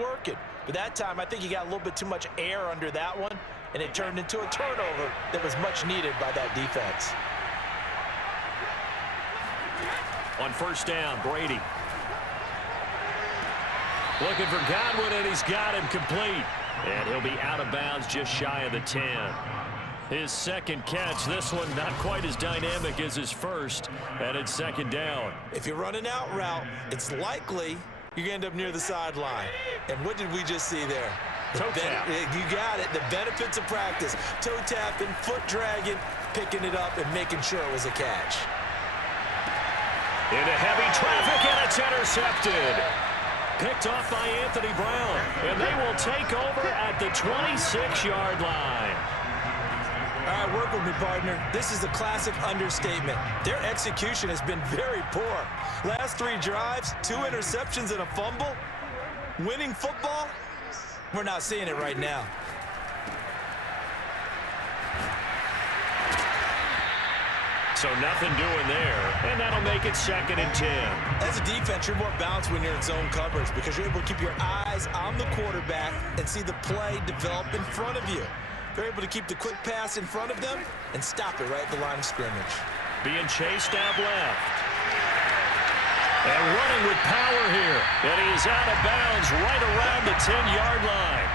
working. But that time, I think he got a little bit too much air under that one, and it turned into a turnover that was much needed by that defense. On first down, Brady. Looking for Godwin, and he's got him complete. And he'll be out of bounds just shy of the 10. His second catch, this one not quite as dynamic as his first, and it's second down. If you're running out route, it's likely you're going to end up near the sideline. And what did we just see there? Toe tap. You got it. The benefits of practice. Toe tapping, foot dragging, picking it up, and making sure it was a catch. Into heavy traffic, and it's intercepted. Picked off by Anthony Brown, and they will take over at the 26-yard line. All right, work with me, partner. This is a classic understatement. Their execution has been very poor. Last 3 drives, 2 interceptions and a fumble. Winning football? We're not seeing it right now. So nothing doing there, and that'll make it 2nd and 10. As a defense, you're more balanced when you're in zone coverage because you're able to keep your eyes on the quarterback and see the play develop in front of you. They're able to keep the quick pass in front of them and stop it right at the line of scrimmage. Being chased out left. And running with power here. And he is out of bounds right around the 10-yard line.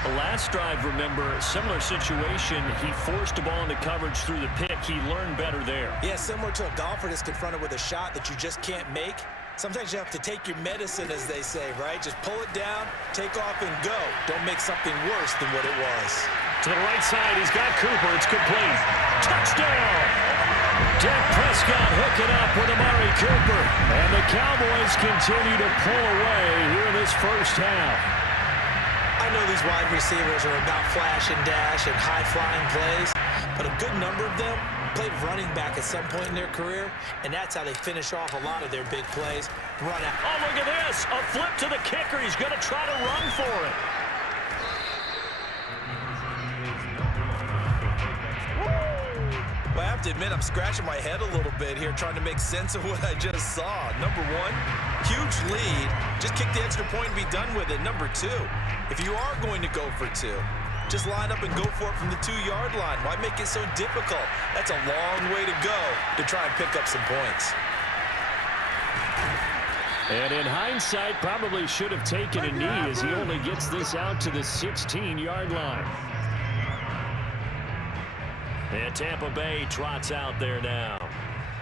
The last drive, remember, similar situation. He forced the ball into coverage through the pick. He learned better there. Yeah, similar to a golfer that's confronted with a shot that you just can't make. Sometimes you have to take your medicine, as they say, right? Just pull it down, take off, and go. Don't make something worse than what it was. To the right side, he's got Cooper. It's complete. Touchdown! Dak Prescott hooking up with Amari Cooper. And the Cowboys continue to pull away here in this first half. I know these wide receivers are about flash and dash and high-flying plays, but a good number of them played running back at some point in their career, and that's how they finish off a lot of their big plays. Run out. Oh, look at this. A flip to the kicker. He's going to try to run for it. Well, I have to admit, I'm scratching my head a little bit here trying to make sense of what I just saw. Number 1, huge lead. Just kick the extra point and be done with it. Number 2, if you are going to go for 2, just line up and go for it from the 2-yard line. Why make it so difficult? That's a long way to go to try and pick up some points. And in hindsight, probably should have taken a knee as he only gets this out to the 16-yard line. And Tampa Bay trots out there now.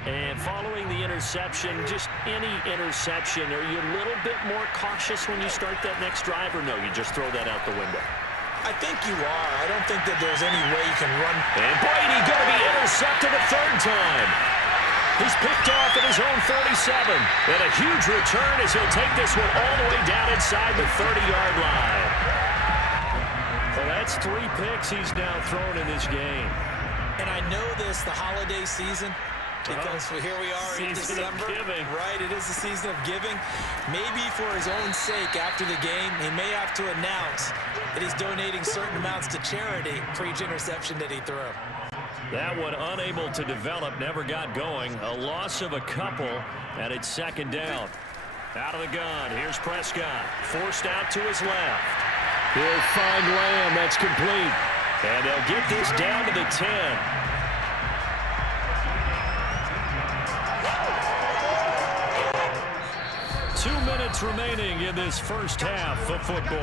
And following the interception, just any interception, are you a little bit more cautious when you start that next drive, or no, you just throw that out the window? I think you are. I don't think that there's any way you can run. And Brady going to be intercepted a 3rd time. He's picked off at his own 47. And a huge return as he'll take this one all the way down inside the 30-yard line. Well, that's 3 picks he's now thrown in this game. And I know this, the holiday season, because here we are in December. Right, it is the season of giving. Maybe for his own sake after the game, he may have to announce that he's donating certain amounts to charity for each interception that he threw. That one unable to develop, never got going. A loss of a couple, and it's 2nd down. Out of the gun, here's Prescott. Forced out to his left. He'll find Lamb, that's complete. And they'll get this down to the 10. Two minutes remaining in this first half of football.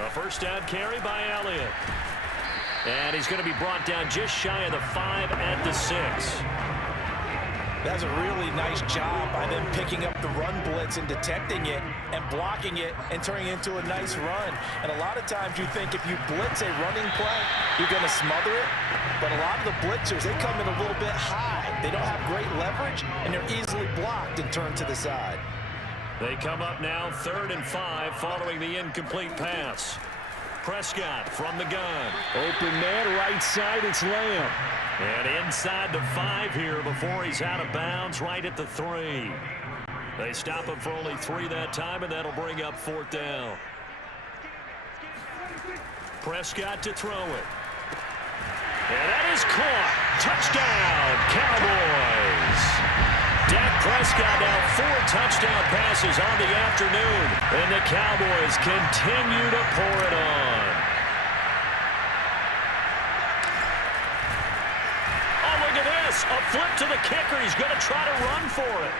A first down carry by Elliott. And he's going to be brought down just shy of the 5 at the 6. That's a really nice job by them picking up the run blitz and detecting it and blocking it and turning it into a nice run. And a lot of times you think if you blitz a running play, you're going to smother it. But a lot of the blitzers, they come in a little bit high. They don't have great leverage, and they're easily blocked and turned to the side. They come up now 3rd and 5 following the incomplete pass. Prescott from the gun. Open man, right side, it's Lamb. And inside the 5 here before he's out of bounds, right at the 3. They stop him for only 3 that time, and that'll bring up 4th down. Prescott to throw it. And that is caught. Touchdown, Cowboys. Dak Prescott now 4 touchdown passes on the afternoon, and the Cowboys continue to pour it on. Oh, look at this. A flip to the kicker. He's going to try to run for it.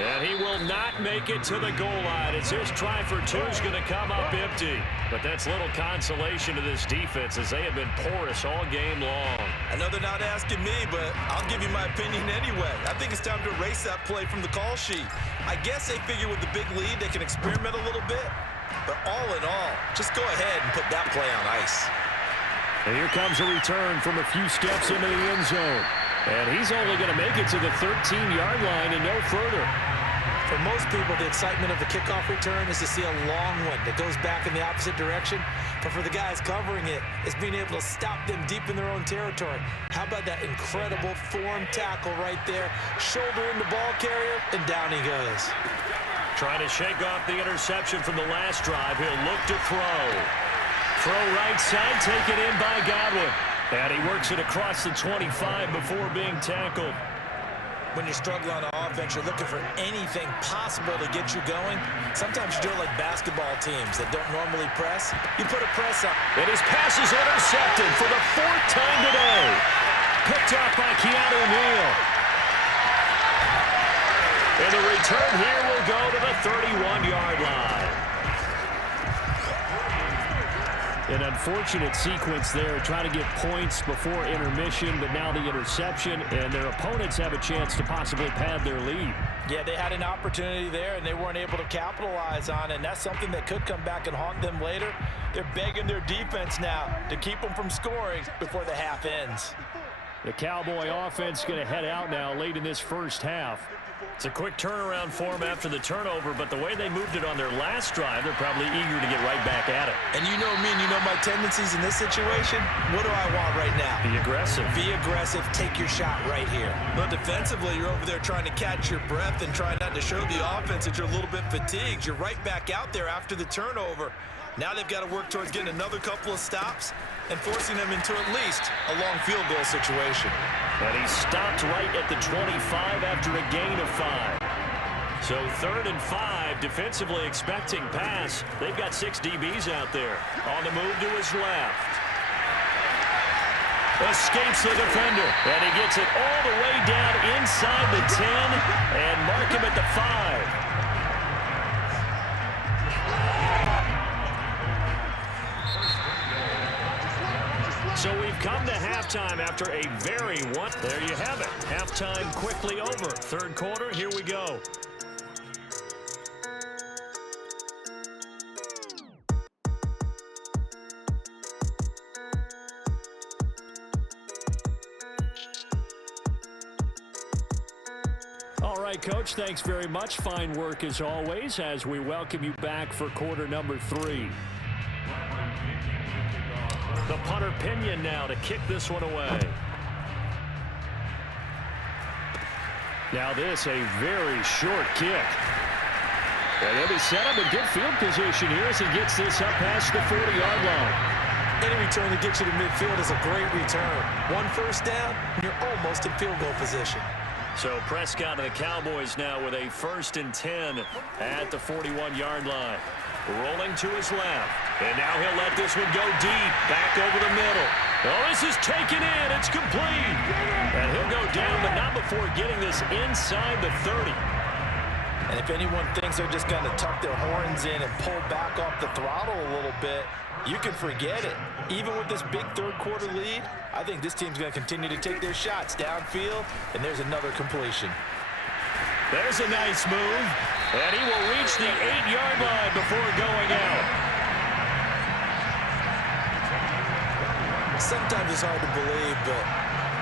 And he will not make it to the goal line as his try for 2 is going to come up empty. But that's little consolation to this defense as they have been porous all game long. I know they're not asking me, but I'll give you my opinion anyway. I think it's time to erase that play from the call sheet. I guess they figure with the big lead they can experiment a little bit. But all in all, just go ahead and put that play on ice. And here comes a return from a few steps into the end zone. And he's only going to make it to the 13-yard line and no further. For most people, the excitement of the kickoff return is to see a long one that goes back in the opposite direction. But for the guys covering it, it's being able to stop them deep in their own territory. How about that incredible form tackle right there? Shoulder in the ball carrier, and down he goes. Trying to shake off the interception from the last drive. He'll look to throw. Throw right side, taken in by Godwin. And he works it across the 25 before being tackled. When you're struggling on offense, you're looking for anything possible to get you going. Sometimes you do it like basketball teams that don't normally press. You put a press up. And his pass is intercepted for the 4th time today. Picked off by Keanu Neal. And the return here will go to the 31-yard line. An unfortunate sequence there, trying to get points before intermission, but now the interception, and their opponents have a chance to possibly pad their lead. Yeah, they had an opportunity there, and they weren't able to capitalize on it, and that's something that could come back and haunt them later. They're begging their defense now to keep them from scoring before the half ends. The Cowboy offense going to head out now late in this first half. It's a quick turnaround for them after the turnover, but the way they moved it on their last drive, they're probably eager to get right back at it. And you know me, and you know my tendencies in this situation. What do I want right now? Be aggressive. Be aggressive. Take your shot right here. But defensively, you're over there trying to catch your breath and trying not to show the offense that you're a little bit fatigued. You're right back out there after the turnover. Now they've got to work towards getting another couple of stops and forcing them into at least a long field goal situation. And he stopped right at the 25 after a gain of 5. So 3rd and 5, defensively expecting pass. They've got 6 DBs out there. On the move to his left. Escapes the defender. And he gets it all the way down inside the 10 and mark him at the 5. So we've come to halftime after a very one. There you have it. Halftime quickly over. 3rd quarter, here we go. All right, Coach, thanks very much. Fine work as always as we welcome you back for quarter number 3. The punter Pinion now to kick this one away. Now this, a very short kick. And he'll be set up in good field position here as he gets this up past the 40-yard line. Any return that gets you to midfield is a great return. 1 first down, and you're almost in field goal position. So Prescott and the Cowboys now with a 1st and 10 at the 41-yard line. Rolling to his left. And now he'll let this one go deep. Back over the middle. Oh, this is taken in. It's complete. And he'll go down, but not before getting this inside the 30. And if anyone thinks they're just going to tuck their horns in and pull back off the throttle a little bit, you can forget it. Even with this big 3rd quarter lead, I think this team's going to continue to take their shots downfield, and there's another completion. There's a nice move, and he will reach the 8-yard line before going out. Sometimes it's hard to believe, but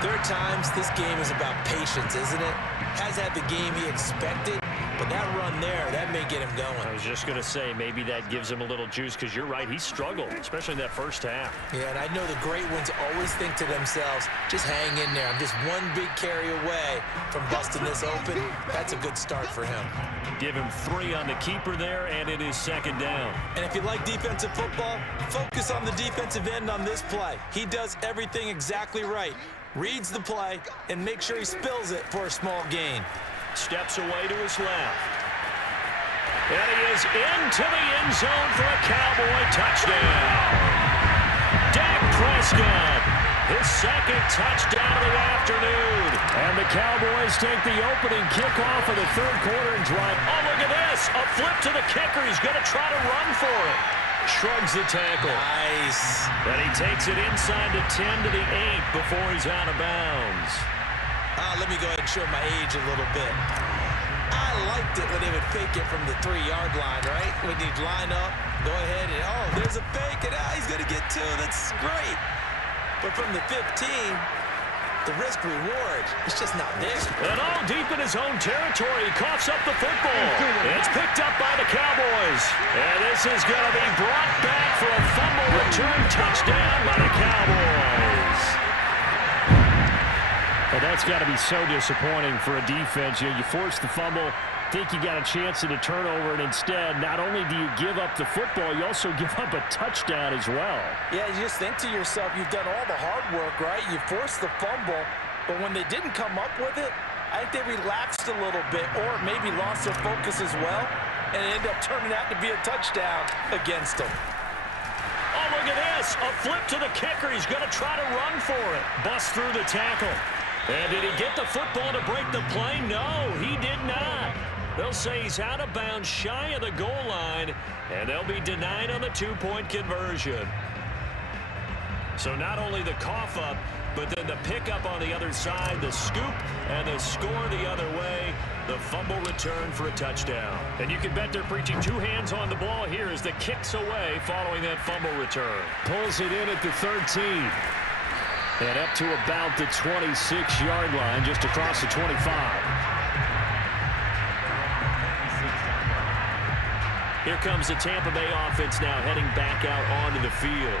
there are times this game is about patience, isn't it? Has had the game he expected, But that run there, that may get him going. I was just going to say, maybe that gives him a little juice, because you're right, he struggled, especially in that first half. Yeah, and I know the great ones always think to themselves, just hang in there. I'm just one big carry away from busting this open. That's a good start for him. Give him 3 on the keeper there, and it is second down. And if you like defensive football, focus on the defensive end on this play. He does everything exactly right. Reads the play and make sure he spills it for a small gain. Steps away to his left. And he is into the end zone for a Cowboy touchdown. Dak Prescott, his second touchdown of the afternoon. And the Cowboys take the opening kickoff of the third quarter and drive. Oh, look at this. A flip to the kicker. He's going to try to run for it. Shrugs the tackle. Nice. And he takes it inside the 10 to the 8 before he's out of bounds. Let me go ahead and show my age a little bit. I liked it when they would fake it from the 3-yard line, right? When you'd line up, go ahead and, oh, there's a fake, and he's going to get 2. That's great. But from the 15, the risk-reward, it's just not there. And all deep in his own territory, he coughs up the football. It's picked up by the Cowboys. And this is going to be brought back for a fumble return touchdown by the Cowboys. Well, that's got to be so disappointing for a defense. You know, you force the fumble, think you got a chance at a turnover, and instead, not only do you give up the football, you also give up a touchdown as well. Yeah, you just think to yourself, you've done all the hard work, right? You forced the fumble, but when they didn't come up with it, I think they relaxed a little bit or maybe lost their focus as well, and it ended up turning out to be a touchdown against them. Oh, look at this. A flip to the kicker. He's going to try to run for it. Bust through the tackle. And did he get the football to break the play? No, he did not. They'll say he's out of bounds, shy of the goal line, and they'll be denied on the 2-point conversion. So not only the cough up, but then the pickup on the other side, the scoop, and the score the other way, the fumble return for a touchdown. And you can bet they're preaching 2 hands on the ball here as the kick's away following that fumble return. Pulls it in at the 13. And up to about the 26-yard line, just across the 25. Here comes the Tampa Bay offense now heading back out onto the field.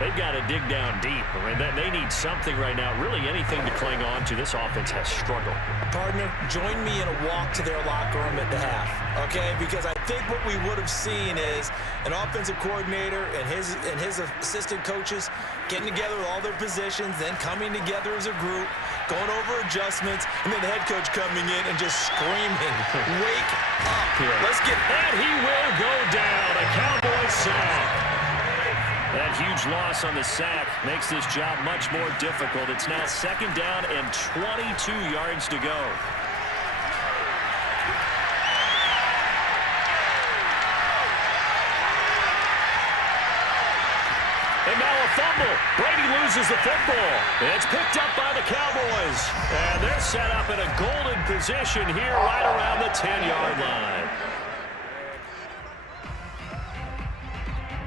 They've got to dig down deep. I mean, they need something right now, really anything to cling on to. This offense has struggled. Partner, join me in a walk to their locker room at the half, okay? Because I think what we would have seen is an offensive coordinator and his assistant coaches getting together with all their positions, then coming together as a group, going over adjustments, and then the head coach coming in and just screaming, wake up. Yeah. Let's get... And he will go down. A Cowboys sack. That huge loss on the sack makes this job much more difficult. It's now second down and 22 yards to go. And now a fumble. Brady loses the football. It's picked up by the Cowboys. And they're set up in a golden position here right around the 10-yard line.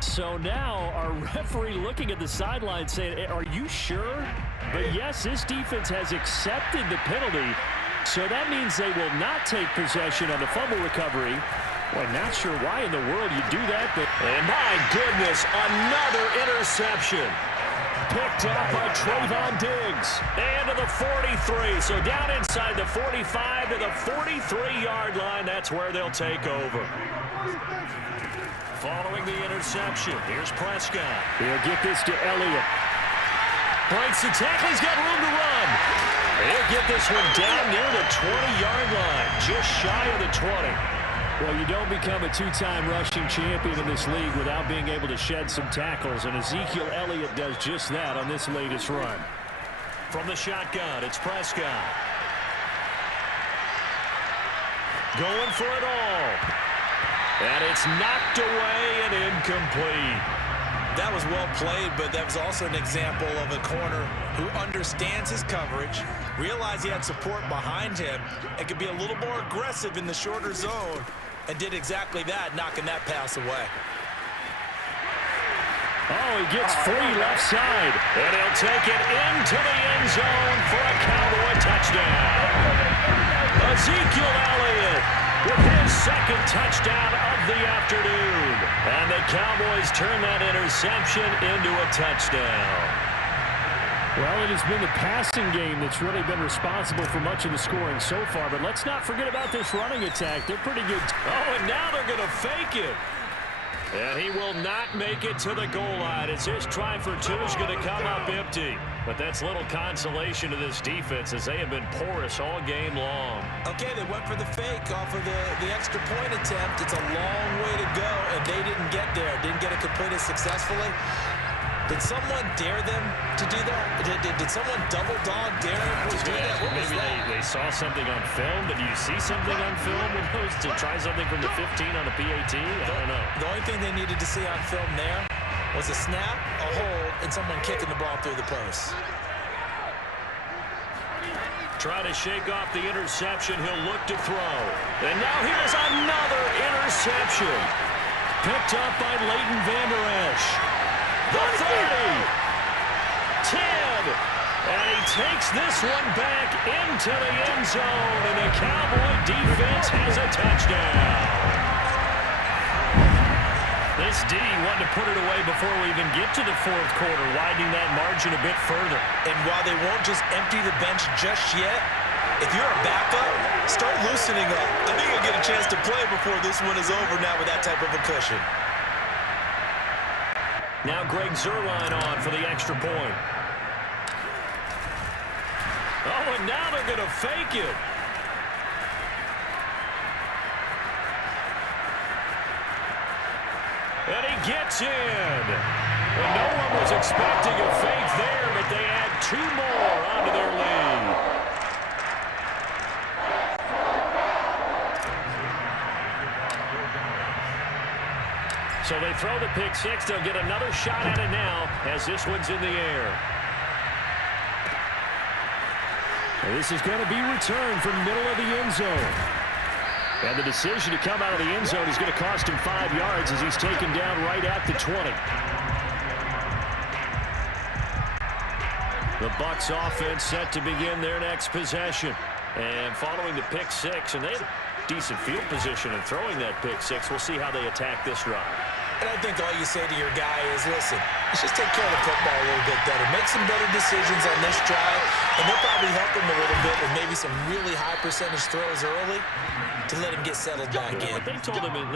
So now our referee looking at the sideline saying, are you sure? But yes, this defense has accepted the penalty. So that means they will not take possession on the fumble recovery. Well, not sure why in the world you do that. But and my goodness, another interception. Picked up by Trayvon Diggs. And to the 43. So down inside the 45 to the 43-yard line. That's where they'll take over. Following the interception, here's Prescott. He'll get this to Elliott. Breaks the tackle, he's got room to run. He'll get this one down near the 20-yard line, just shy of the 20. Well, you don't become a 2-time rushing champion in this league without being able to shed some tackles, and Ezekiel Elliott does just that on this latest run. From the shotgun, it's Prescott. Going for it all. And it's knocked away and incomplete. That was well played, but that was also an example of a corner who understands his coverage, realized he had support behind him, and could be a little more aggressive in the shorter zone, and did exactly that, knocking that pass away. Oh, he gets free left side. And he'll take it into the end zone for a Cowboy touchdown. Ezekiel Elliott with his second touchdown of the afternoon. And the Cowboys turn that interception into a touchdown. Well, it has been the passing game that's really been responsible for much of the scoring so far. But let's not forget about this running attack. They're pretty good. Oh, and now they're going to fake it. And he will not make it to the goal line as his try for two is going to come up empty. But that's little consolation to this defense as they have been porous all game long. Okay, they went for the fake off of the extra point attempt. It's a long way to go, and they didn't get there. Didn't get it completed successfully. Did someone dare them to do that? Did someone double dog dare them to do that? What was Maybe that? they saw something on film, but do you see something on film with those to try something from the 15 on a PAT? I don't know. The only thing they needed to see on film there was a snap, a hold, and someone kicking the ball through the post. Trying to shake off the interception. He'll look to throw. And now here's another interception. Picked up by Leighton Vander Esch. The 30. 10. And he takes this one back into the end zone. And the Cowboy defense has a touchdown. This D wanted to put it away before we even get to the fourth quarter, widening that margin a bit further. And while they won't just empty the bench just yet, if you're a backup, start loosening up. I think you'll get a chance to play before this one is over now with that type of a cushion. Now Greg Zuerlein on for the extra point. Oh, and now they're going to fake it. And he gets in. And no one was expecting a fake there, but they add two more onto their lead. So they throw the pick six. They'll get another shot at it now as this one's in the air. And this is going to be returned from the middle of the end zone. And the decision to come out of the end zone is going to cost him 5 yards as he's taken down right at the 20. The Bucs offense set to begin their next possession. And following the pick six, and they have decent field position in throwing that pick six. We'll see how they attack this drive. And I think all you say to your guy is, listen, let's just take care of the football a little bit better. Make some better decisions on this drive, and they'll probably help him a little bit with maybe some really high percentage throws early to let him get settled back in. But they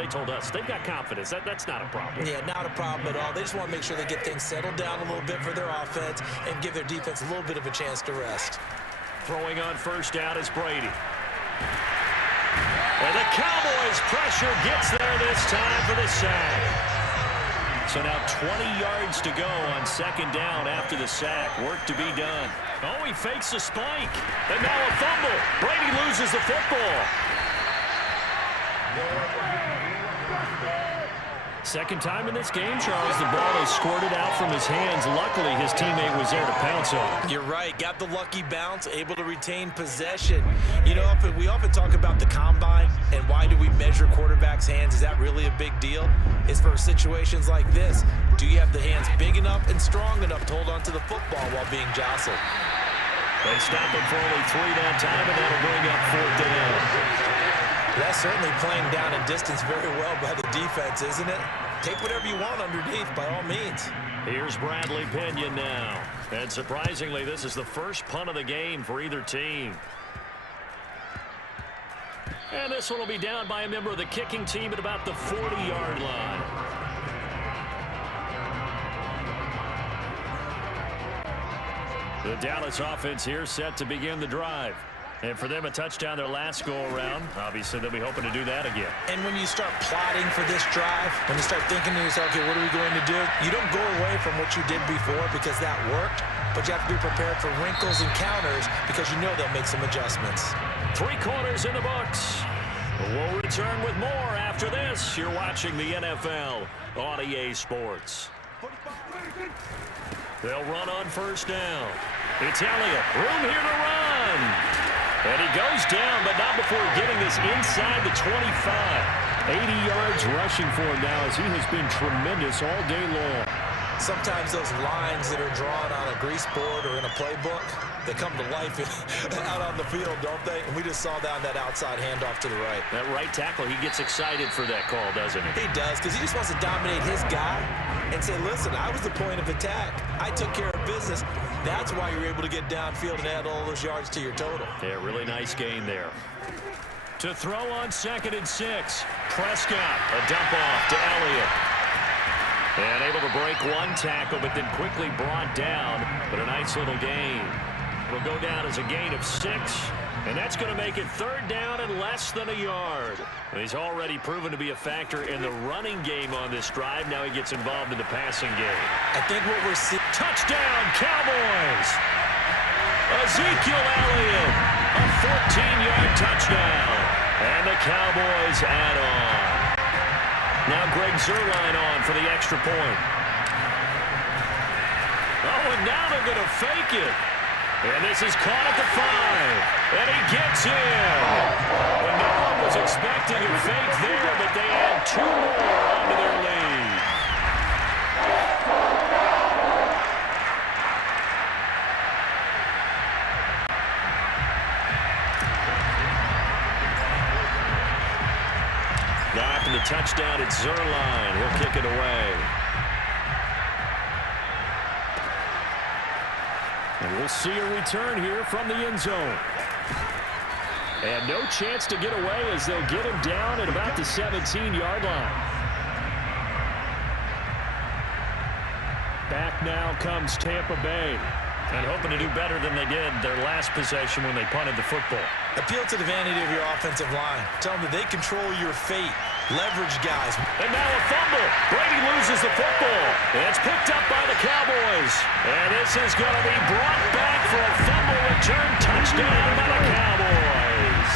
told us they've got confidence. That's not a problem. Yeah, not a problem at all. They just want to make sure they get things settled down a little bit for their offense and give their defense a little bit of a chance to rest. Throwing on first down is Brady. And the Cowboys' pressure gets there this time for the sack. So now 20 yards to go on second down after the sack. Work to be done. Oh, he fakes a spike. And now a fumble. Brady loses the football. Second time in this game, Charles, the ball is squirted out from his hands. Luckily, his teammate was there to pounce on it. You're right. Got the lucky bounce, able to retain possession. You know, we often talk about the combine and why do we measure quarterbacks' hands. Is that really a big deal? It's for situations like this. Do you have the hands big enough and strong enough to hold onto the football while being jostled? They stop him for only 3 that time, and that'll bring up fourth down. That's certainly playing down in distance very well by the defense, isn't it? Take whatever you want underneath, by all means. Here's Bradley Pinion now. And surprisingly, this is the first punt of the game for either team. And this one will be down by a member of the kicking team at about the 40-yard line. The Dallas offense here set to begin the drive. And for them, a touchdown their last go-around. Obviously, they'll be hoping to do that again. And when you start plotting for this drive, when you start thinking to yourself, okay, what are we going to do? You don't go away from what you did before because that worked, but you have to be prepared for wrinkles and counters because you know they'll make some adjustments. 3 quarters in the books. We'll return with more after this. You're watching the NFL on EA Sports. They'll run on first down. It's Elliott. Room here to run. And he goes down, but not before getting this inside the 25. 80 yards rushing for him now as he has been tremendous all day long. Sometimes those lines that are drawn on a grease board or in a playbook, They come to life out on the field, don't they? And we just saw that on that outside handoff to the right. That right tackle, he gets excited for that call, doesn't he? He does, because he just wants to dominate his guy and say, listen, I was the point of attack. I took care of business. That's why you're able to get downfield and add all those yards to your total. Yeah, really nice gain there. To throw on 2nd and 6. Prescott, a dump off to Elliott. And able to break one tackle, but then quickly brought down. But a nice little gain. It'll go down as a gain of 6. And that's going to make it 3rd down and less than a yard. And he's already proven to be a factor in the running game on this drive. Now he gets involved in the passing game. I think what we're seeing... Touchdown, Cowboys! Ezekiel Elliott, a 14-yard touchdown. And the Cowboys add on. Now Greg Zuerlein on for the extra point. Oh, and now they're going to fake it. And this is caught at the 5. And he gets in. And no one was expecting a fake there, but they add 2 more onto their lead. After the touchdown, it's Zuerlein. He'll kick it away. And we'll see a return here from the end zone. And no chance to get away as they'll get him down at about the 17-yard line. Back now comes Tampa Bay. And hoping to do better than they did their last possession when they punted the football. Appeal to the vanity of your offensive line. Tell them that they control your fate. Leverage guys. And now a fumble. Brady loses the football. And it's picked up by the Cowboys. And this is going to be brought back for a fumble return touchdown by the Cowboys.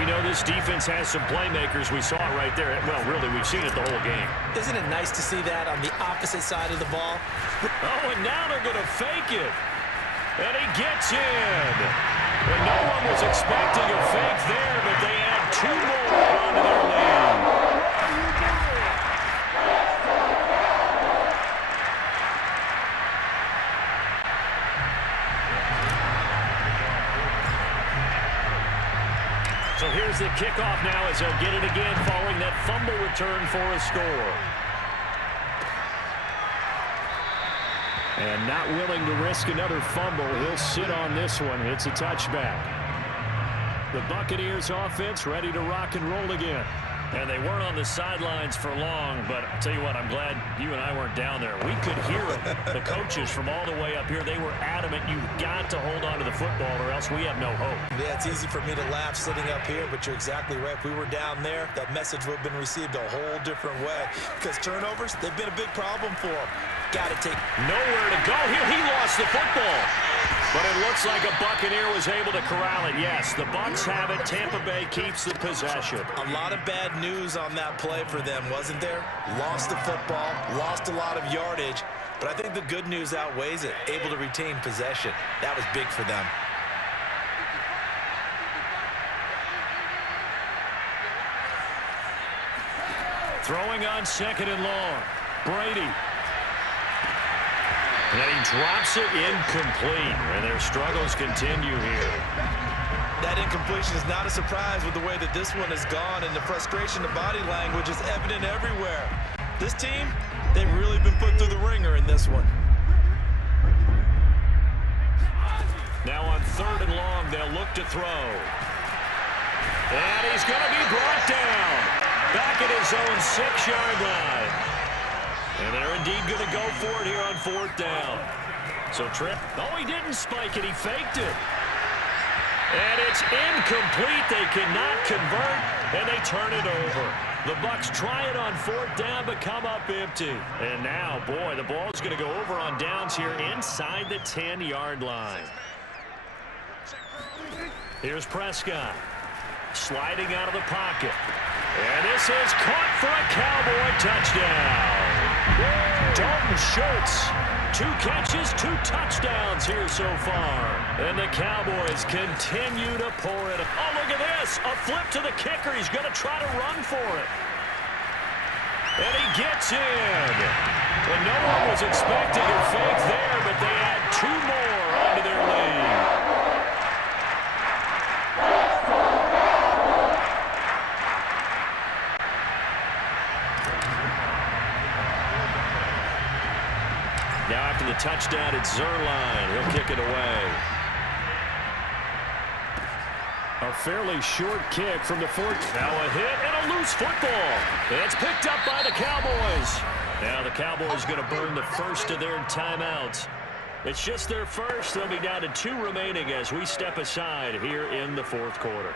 We know this defense has some playmakers. We saw it right there. Well, really, we've seen it the whole game. Isn't it nice to see that on the opposite side of the ball? Oh, and now they're going to fake it. And he gets in. And no one was expecting a fake there, but they add 2 more onto their lead. So here's the kickoff now as they'll get it again following that fumble return for a score. And not willing to risk another fumble. He'll sit on this one. It's a touchback. The Buccaneers offense ready to rock and roll again. And they weren't on the sidelines for long, but I'll tell you what, I'm glad you and I weren't down there. We could hear the coaches from all the way up here. They were adamant, you've got to hold on to the football or else we have no hope. Yeah, it's easy for me to laugh sitting up here, but you're exactly right. If we were down there, that message would have been received a whole different way. Because turnovers, they've been a big problem for them. Got to take... Nowhere to go here. He lost the football. But it looks like a Buccaneer was able to corral it. Yes, the Bucs have it. Tampa Bay keeps the possession. A lot of bad news on that play for them, wasn't there? Lost the football, lost a lot of yardage, but I think the good news outweighs it. Able to retain possession. That was big for them. Throwing on 2nd and long. Brady. And he drops it incomplete. And their struggles continue here. That incompletion is not a surprise with the way that this one has gone, and the frustration, the body language is evident everywhere. This team, they've really been put through the ringer in this one. Now on 3rd and long, they'll look to throw. And he's going to be brought down. Back at his own 6-yard line. And they're indeed going to go for it here on 4th down. So Tripp, oh, he didn't spike it. He faked it. And it's incomplete. They cannot convert, and they turn it over. The Bucs try it on 4th down, but come up empty. And now, boy, the ball's going to go over on downs here inside the 10-yard line. Here's Prescott. Sliding out of the pocket. And this is caught for a Cowboy touchdown. Dalton Schultz, 2 catches, 2 touchdowns here so far. And the Cowboys continue to pour it. Oh, look at this. A flip to the kicker. He's going to try to run for it. And he gets in. And no one was expecting a fake there, but they had 2 more touchdown. It's Zuerlein. He'll kick it away. A fairly short kick from the 14. Now a hit and a loose football. It's picked up by the Cowboys. Now the Cowboys going to burn the first of their timeouts. It's just their first. They'll be down to 2 remaining as we step aside here in the fourth quarter.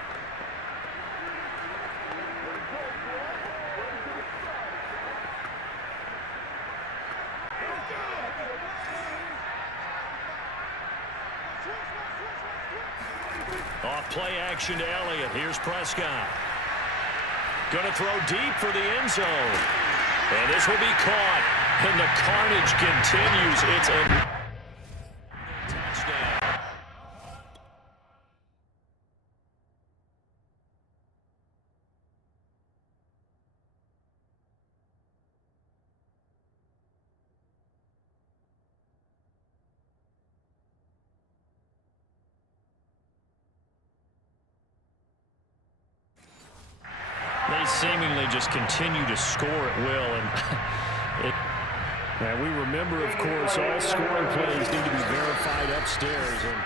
Off play action to Elliott. Here's Prescott. Going to throw deep for the end zone. And this will be caught. And the carnage continues. It's a touchdown. They seemingly just continue to score at will, and we remember, of course, all scoring plays need to be verified upstairs. And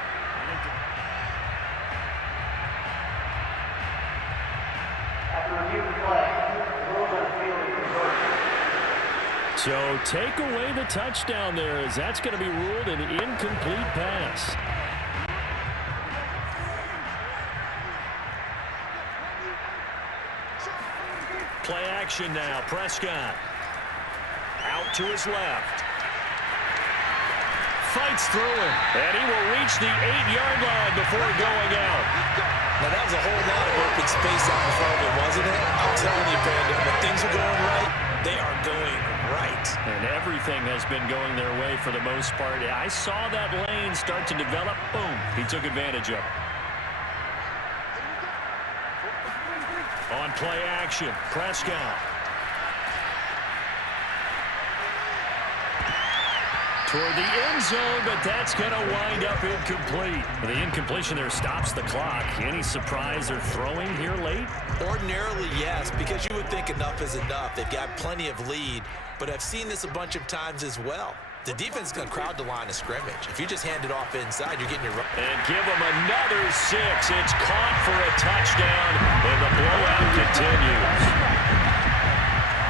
so take away the touchdown there, as that's going to be ruled an incomplete pass. Play action now. Prescott out to his left. Fights through him. And he will reach the 8-yard line before going out. Now, that was a whole lot of open space out in front of him, wasn't it? I'm telling you, Brandon, when things are going right, they are going right. And everything has been going their way for the most part. I saw that lane start to develop. Boom. He took advantage of it. On play action, Prescott. Toward the end zone, but that's going to wind up incomplete. The incompletion there stops the clock. Any surprise or throwing here late? Ordinarily, yes, because you would think enough is enough. They've got plenty of lead, but I've seen this a bunch of times as well. The defense is going to crowd the line of scrimmage. If you just hand it off inside, you're getting your run. And give them another 6. It's caught for a touchdown, and the blowout continues.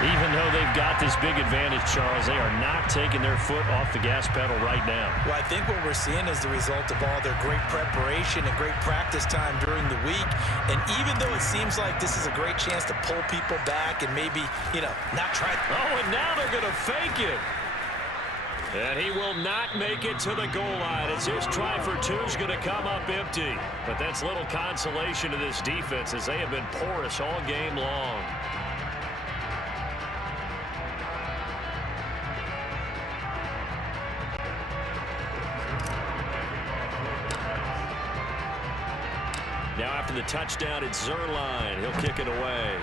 Even though they've got this big advantage, Charles, they are not taking their foot off the gas pedal right now. Well, I think what we're seeing is the result of all their great preparation and great practice time during the week. And even though it seems like this is a great chance to pull people back and maybe, not try. Oh, and now they're going to fake it. And he will not make it to the goal line as his try for 2 is going to come up empty. But that's little consolation to this defense as they have been porous all game long. Now after the touchdown, it's Zuerlein. He'll kick it away.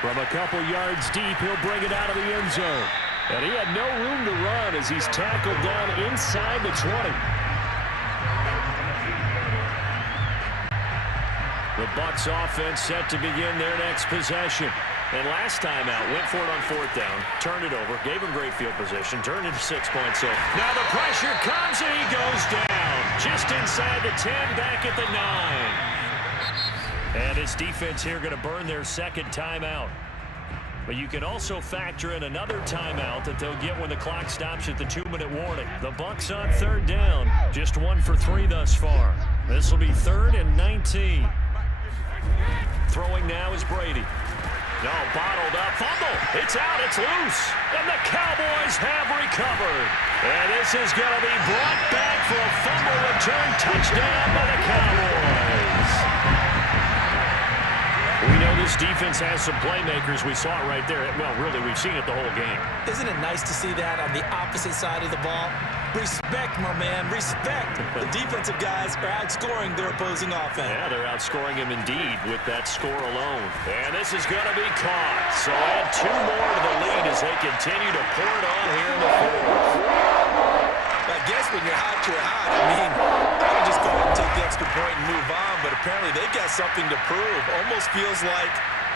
From a couple yards deep, he'll bring it out of the end zone. And he had no room to run as he's tackled down inside the 20. The Bucs offense set to begin their next possession. And last time out, went for it on 4th down, turned it over, gave him great field position, turned into 6 points. So now the pressure comes and he goes down. Just inside the 10, back at the 9. And his defense here going to burn their second timeout. But you can also factor in another timeout that they'll get when the clock stops at the 2-minute warning. The Bucs on 3rd down, just 1 for 3 thus far. This will be 3rd and 19. Throwing now is Brady. No, bottled up, fumble. It's out, it's loose. And the Cowboys have recovered. And this is going to be brought back for a fumble return touchdown by the Cowboys. We know this defense has some playmakers. We saw it right there. Well, really, we've seen it the whole game. Isn't it nice to see that on the opposite side of the ball? Respect, my man, respect. The defensive guys are outscoring their opposing offense. Yeah, they're outscoring him indeed with that score alone. And this is going to be caught. So add 2 more to the lead as they continue to pour it on here in the fourth. I guess when you're hot, you're hot. I mean, I would just go ahead and take the extra point and move on, but apparently they've got something to prove. Almost feels like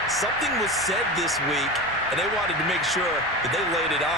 Something was said this week, and they wanted to make sure that they laid it on